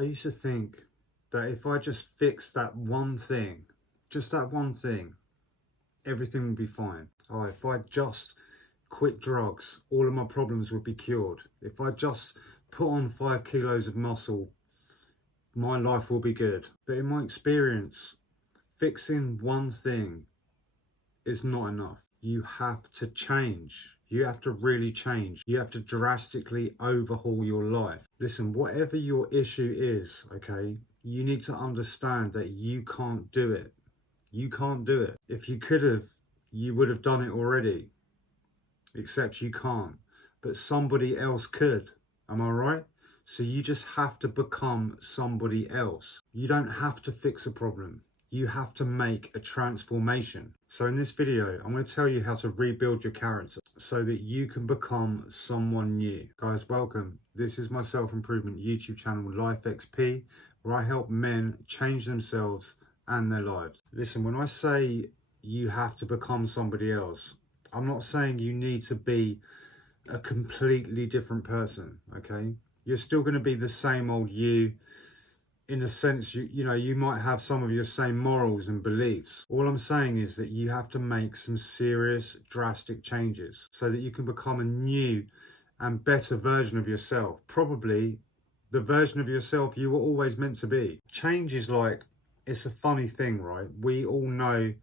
I used to think that if I just fixed that one thing, just that one thing, everything would be fine. Oh, if I just quit drugs, all of my problems would be cured. If I just put on 5 kilos of muscle, my life will be good. But in my experience, fixing one thing is not enough. You have to change. You have to really change. You have to drastically overhaul your life. Listen, whatever your issue is, okay, you need to understand that you can't do it. You can't do it. If you could have, you would have done it already. Except you can't. But somebody else could. Am I right? So you just have to become somebody else. You don't have to fix a problem. You have to make a transformation. So in this video, I'm going to tell you how to rebuild your character so that you can become someone new. Guys, welcome. This is my self-improvement YouTube channel, L.F.G, where I help men change themselves and their lives. Listen, when I say you have to become somebody else, I'm not saying you need to be a completely different person, okay? You're still going to be the same old you. In a sense, you know, you might have some of your same morals and beliefs. All I'm saying is that you have to make some serious, drastic changes so that you can become a new and better version of yourself. Probably the version of yourself you were always meant to be. Change is like, it's a funny thing, right? We all know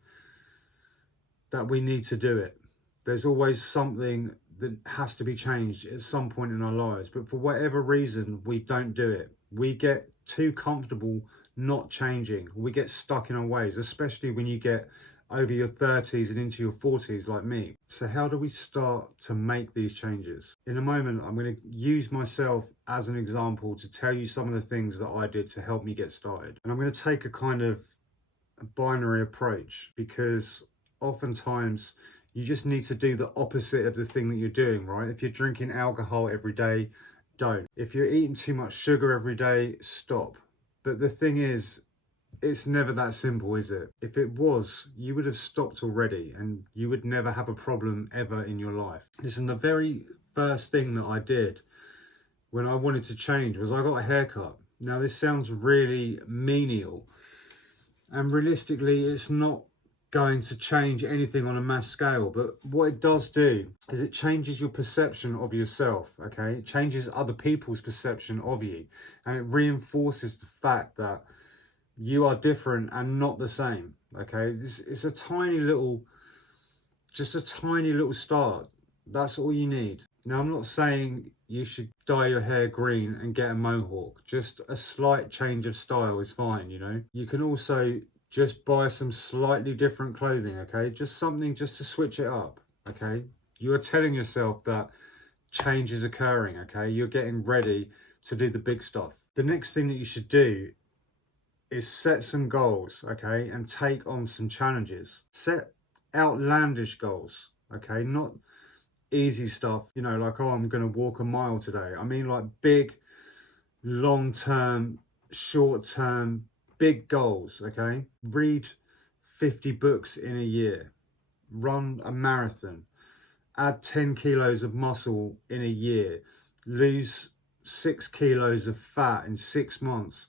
that we need to do it. There's always something that has to be changed at some point in our lives, but for whatever reason, we don't do it. We get too comfortable not changing. We get stuck in our ways, especially when you get over your 30s and into your 40s like me. So how do we start to make these changes? In a moment, I'm going to use myself as an example to tell you some of the things that I did to help me get started. And I'm going to take a kind of a binary approach, because oftentimes you just need to do the opposite of the thing that you're doing, right? If you're drinking alcohol every day, don't. If you're eating too much sugar every day, stop. But the thing is, it's never that simple, is it? If it was, you would have stopped already and you would never have a problem ever in your life. Listen, the very first thing that I did when I wanted to change was I got a haircut. Now, this sounds really menial, and realistically, it's not going to change anything on a mass scale, but what it does do is it changes your perception of yourself, okay? It changes other people's perception of you, and it reinforces the fact that you are different and not the same, okay? It's a tiny little, just a tiny little start. That's all you need. Now, I'm not saying you should dye your hair green and get a mohawk. Just a slight change of style is fine, you know? You can also just buy some slightly different clothing, okay? Just something just to switch it up, okay? You are telling yourself that change is occurring, okay? You're getting ready to do the big stuff. The next thing that you should do is set some goals, okay? And take on some challenges. Set outlandish goals, okay? Not easy stuff, you know, like, oh, I'm going to walk a mile today. I mean, like big, long-term, short-term, big goals, okay? Read 50 books in a year, run a marathon, add 10 kilos of muscle in a year, lose 6 kilos of fat in 6 months,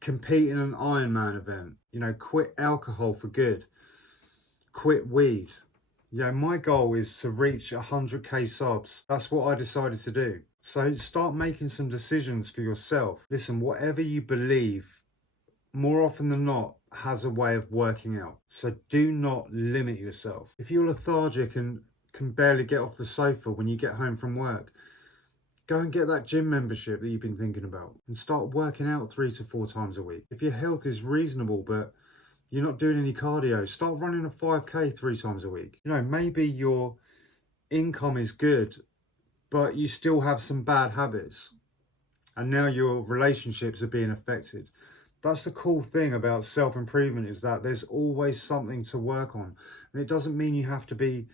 compete in an Ironman event, you know, quit alcohol for good, quit weed. Yeah, my goal is to reach 100k subs. That's what I decided to do. So start making some decisions for yourself. Listen, whatever you believe, more often than not, has a way of working out. So do not limit yourself. If you're lethargic and can barely get off the sofa when you get home from work, go and get that gym membership that you've been thinking about and start working out 3 to 4 times a week. If your health is reasonable, but you're not doing any cardio, start running a 5k 3 times a week. You know, maybe your income is good, but you still have some bad habits, and now your relationships are being affected. That's the cool thing about self-improvement, is that there's always something to work on. And it doesn't mean you have to be,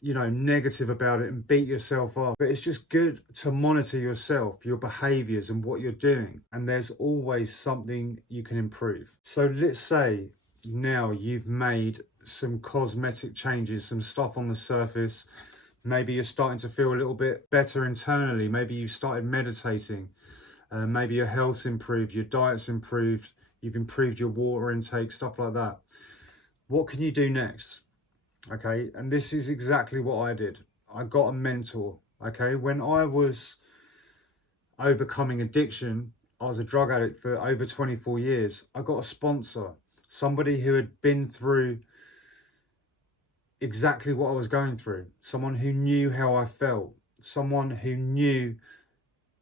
you know, negative about it and beat yourself up, but it's just good to monitor yourself, your behaviors and what you're doing, and there's always something you can improve. So let's say now you've made some cosmetic changes, some stuff on the surface. Maybe you're starting to feel a little bit better internally. Maybe you've started meditating. maybe your health's improved, your diet's improved, you've improved your water intake, stuff like that. What can you do next? Okay, and this is exactly what I did. I got a mentor. Okay, when I was overcoming addiction, I was a drug addict for over 24 years. I got a sponsor, somebody who had been through exactly what I was going through, someone who knew how I felt, someone who knew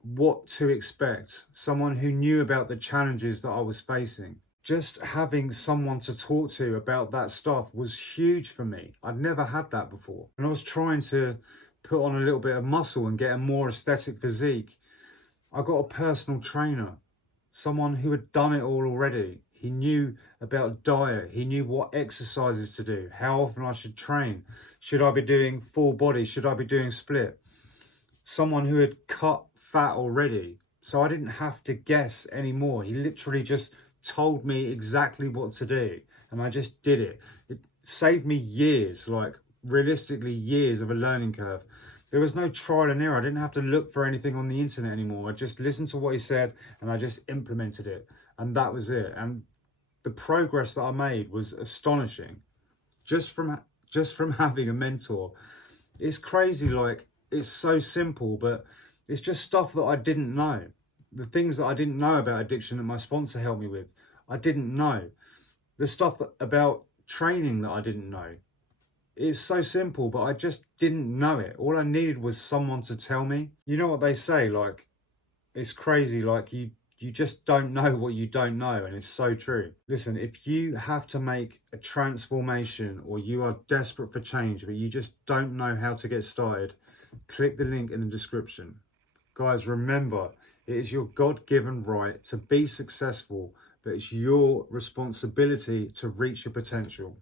what to expect, someone who knew about the challenges that I was facing. Just having someone to talk to about that stuff was huge for me. I'd never had that before. And I was trying to put on a little bit of muscle and get a more aesthetic physique. I got a personal trainer, someone who had done it all already. He knew about diet. He knew what exercises to do, how often I should train. Should I be doing full body? Should I be doing split? Someone who had cut fat already. So I didn't have to guess anymore. He literally just told me exactly what to do. And I just did it. It saved me years, like realistically years of a learning curve. There was no trial and error. I didn't have to look for anything on the internet anymore. I just listened to what he said and I just implemented it. And that was it. And the progress that I made was astonishing. Just from having a mentor. It's crazy, like it's so simple, but it's just stuff that I didn't know. The things that I didn't know about addiction that my sponsor helped me with, I didn't know. The stuff about training that I didn't know. It's so simple, but I just didn't know it. All I needed was someone to tell me. You know what they say, like, it's crazy, like you just don't know what you don't know, and it's so true. Listen, if you have to make a transformation or you are desperate for change, but you just don't know how to get started, click the link in the description. Guys, remember, it is your God-given right to be successful, but it's your responsibility to reach your potential.